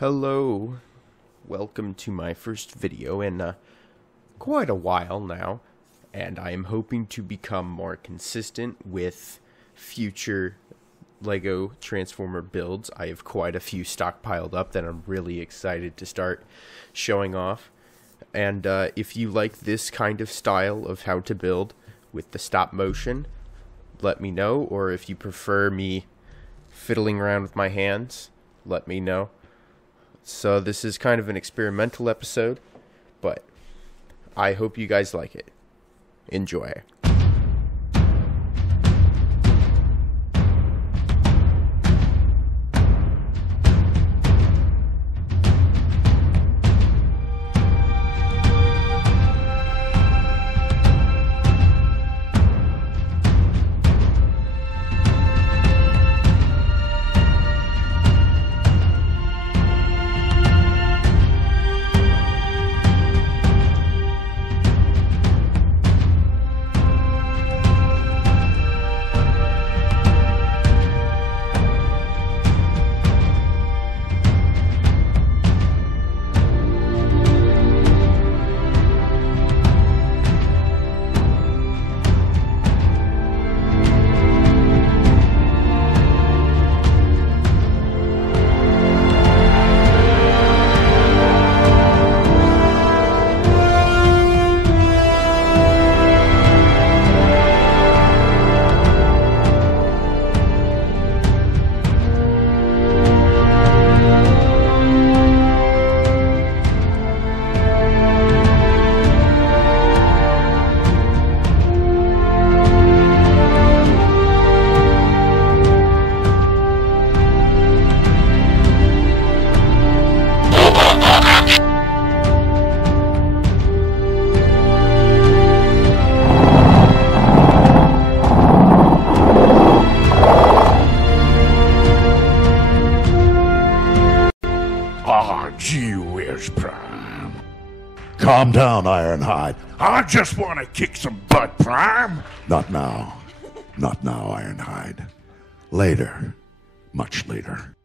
Hello, welcome to my first video in quite a while now, and I am hoping to become more consistent with future Lego Transformer builds. I have quite a few stockpiled up that I'm really excited to start showing off. And if you like this kind of style of how to build with the stop motion, let me know. Or if you prefer me fiddling around with my hands, let me know. So this is kind of an experimental episode, but I hope you guys like it. Enjoy. Gee whiz, Prime. Calm down, Ironhide. I just want to kick some butt, Prime. Not now. Not now, Ironhide. Later. Much later.